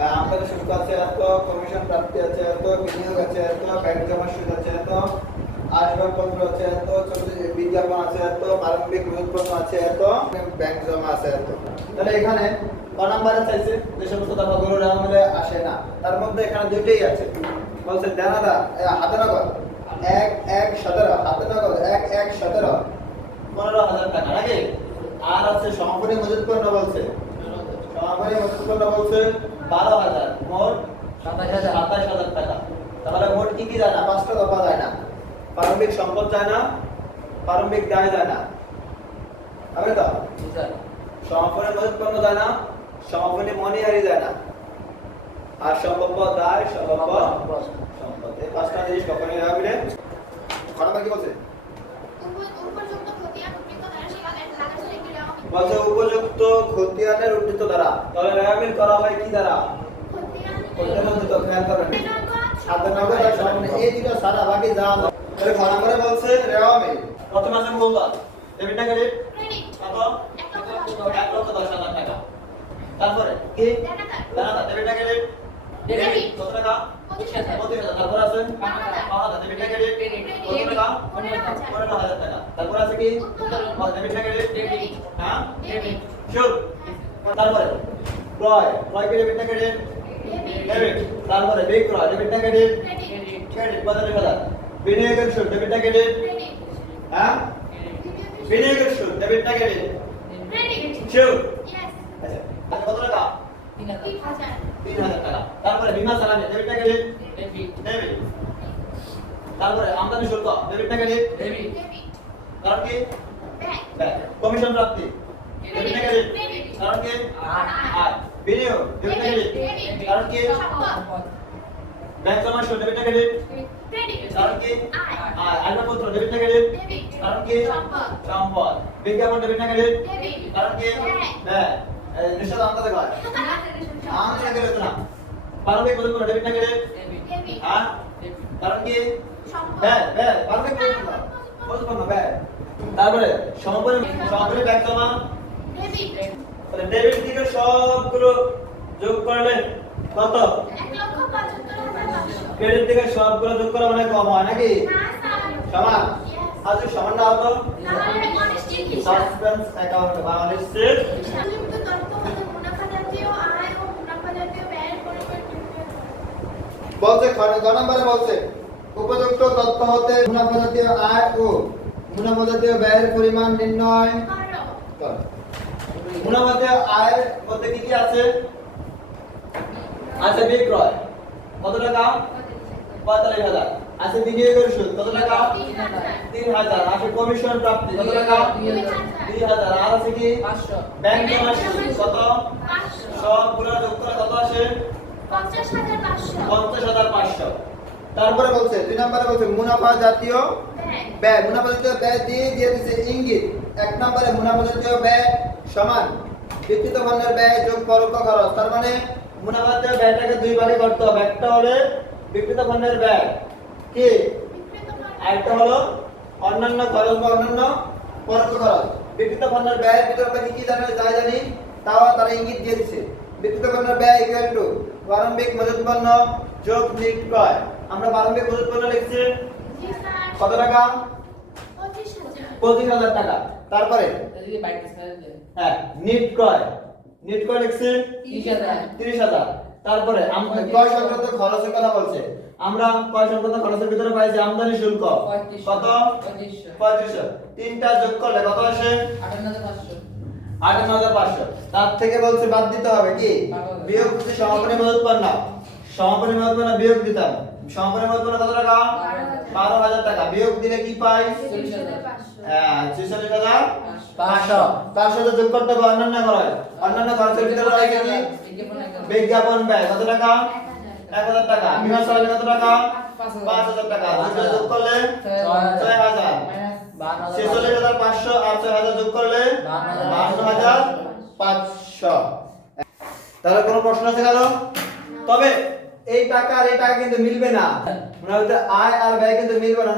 আমদানি শুল্ক আছে এত, কমিশন প্রাপ্তি আছে এত, বিনিয়োগ আছে এত, ব্যাংক জমা সুদ আছে এত, আসবাবপত্র আছে এত, বিজ্ঞাপন আছে এত, প্রারম্ভিক মজুত পণ্য আছে এত, ব্যাংক জমা আছে এত। তাহলে এখানে ক নাম্বারে চাইছে যে সমস্ত দফাগুলো মিলে আসে না, তার মধ্যে এখানে দুইটাই আছে। বলছে দানাদার হাতে নগদ 1-1-17, হাতে নগদ 1-1-17, 15,000 টাকা নাকি। আর আছে সমাপনী মজুত পণ্য বলছে, সমাপনী মজুত পণ্য বলছে 12,000, মোট 27,000 টাকা। তাহলে মোট কি কি যায় না? 5টা দফা যায় না। প্রারম্ভিক সম্পদ যায় না, প্রারম্ভিক দায় যায় না, হবে তো? সমাপনী মজুত পণ্য যায় না, সমাপনী মনিহারি যায় না, আর সম্ভাব্য দায়, সম্ভাব্য সম্পদ। এই 5টা জিনিস কখনোই না মিলে। কথা কি বলছে? বলছে উপযুক্ত খতিয়ানের উদ্ধৃত দ্বারা। তাহলে রেয়ামিল করা হয় কি দ্বারা? খতিয়ান উদ্ধৃত। খেয়াল করবেন সাথে নগদ আর সামনে এই দুটো সারা বাকি যা আছে। তাহলে ঘর করে বলছে রেয়ামিল প্রথম আছে মূলধন, ডেবিট না ক্রেডিট? কত? 1,10,000 টাকা। তারপরে কি? দানাদার, ডেবিট না ক্রেডিট? ডেবিট। কত টাকা? 25,000। তারপর আছে পাওনা, ডেবিট না ক্রেডিট? কত টাকা? 15,000 টাকা। তারপর আছে কি? ডেবিট না ক্রেডিট? ডেবিট। হ্যাঁ, ডেবিট। সুদ। তারপরে ক্রয়, ক্রয় কি ডেবিট না ক্রেডিট? ডেবিট। তারপরে বিক্রয়, ডেবিট না ক্রেডিট? ক্রেডিট। 45,000। বিনিয়োগের সুদ, ডেবিট না ক্রেডিট? হ্যাঁ, বিনিয়োগের সুদ, ডেবিট না ক্রেডিট? সুদ। আচ্ছা, কত টাকা? 3,000 টাকা। তারপরে বীমা চালানি, ডেবিট না ক্রেডিট? ডেবিট। তারপরে আমদানি শুল্ক, ডেবিট না ক্রেডিট? ডেবিট। কারণ কি? ব্যয়। কমিশন প্রাপ্তি, ডেবিট না ক্রেডিট? কারণ কি? আয়। বিনিয়োগ, ডেবিট না ক্রেডিট? কারণ কি? ব্যাংক জমা সুদ, ডেবিট না ক্রেডিট? কারণ কি? আয়। আসবাবপত্র, ডেবিট না ক্রেডিট? কারণ কি? সম্পদ। বিজ্ঞাপন, ডেবিট না ক্রেডিট? কারণ কি? ব্যয়। নিশ্চয় আমদানি কয়? আমদানি করে না। প্রারম্ভিক মজুত পণ্য, ডেবিট না ক্রেডিট? হ্যাঁ, কারণ কি? ব্যয়। ব্যয়। প্রারম্ভিক মজুত পণ্য ব্যয়। তারপরে সমাপনী ব্যাংক জমা তাহলে ডেবিট থেকে সবগুলো যোগ করলে কত? 1,75,500। ক্রেডিট থেকে সবগুলো যোগ করা মানে কম হয় নাকি? সমান। আর যদি সমান না হতো সাসপেন্স অ্যাকাউন্ট বা অনিশ্চিত। বলছে গ নম্বরে বলছে উপযুক্ত তথ্য হতে মুনাফা জাতীয় আয় ও মুনাফা জাতীয় ব্যয়ের পরিমাণ নির্ণয় করো। মুনাফা জাতীয় আয়ের মধ্যে কি কি আছে? আছে বিক্রয়, কত টাকা? 45,000। আছে বিনিয়োগের সুদ, কত টাকা? 3,000। আছে কমিশন প্রাপ্তি, কত টাকা? 2,000। আর আছে কি? 500। ব্যাংক জমা সুদ, কত? 500। সবগুলো যোগ করে কত আসে? 50,500। তারপরে বলছে 2 নম্বরে বলছে মুনাফা জাতীয় ব্যয়। মুনাফা জাতীয় ব্যয় দিয়ে দিয়েছে ইঙ্গিত। 1 নম্বরে মুনাফা জাতীয় ব্যয় সমান বিক্রিত পণ্যের ব্যয় যোগ পরোক্ষ খরচ। তার মানে মুনাফা জাতীয় ব্যয়টাকে দুই ভাগে করতে হবে। একটা হলো বিক্রিত পণ্যের ব্যয় কি, আরেকটা হলো অন্যান্য খরচ বা অন্যান্য পরোক্ষ খরচ। বিক্রিত পণ্যের ব্যয়ের ভিতরে আমরা কি কি জানি তাও তারা ইঙ্গিত দিয়ে দিয়েছে। বিক্রিত পণ্যের ব্যয় ইকুয়াল টু প্রারম্ভিক মজুত পণ্য যোগ নিট ক্রয়। আমরা প্রারম্ভিক মজুত পণ্য লিখছি কত টাকা? 25,000 টাকা। তারপরে হ্যাঁ নিট ক্রয়, নিট ক্রয় লিখছি 30,000। তারপরে আমরা ক্রয় সংক্রান্ত খরচের কথা বলছে। আমরা ক্রয় সংক্রান্ত খরচের ভিতরে পাইছি আমদানি শুল্ক কত? 3500। তিনটা যোগ করলে কত আসে? 58,500। তার থেকে বলছে বাদ দিতে হবে কি? বিয়োগ দিতে সমাপনী মজুত পণ্য। সমাপনী মজুত পণ্য বিয়োগ দিতাম। সমাপনী মজুত পণ্য কত টাকা? 12,000 টাকা। বিয়োগ দিলে কি পাই? 46,500। তার সাথে যোগ করতে হবে অন্যান্য খরচ। অন্যান্য খরচের ভিতরে রয়েছে কি? বিজ্ঞাপন ব্যয়, কত টাকা? 1,000 টাকা। বীমা চালানি কত টাকা? 5,000 টাকা। দুটো যোগ করলে 6,000। 46,500 আর 6,000 যোগ করলে 52,500। তাহলে কোনো প্রশ্ন আছে কারো? তবে এই টাকা আর এই টাকা কিন্তু মিলবে না। মানে আয় আর ব্যয় কিন্তু মিলবে না।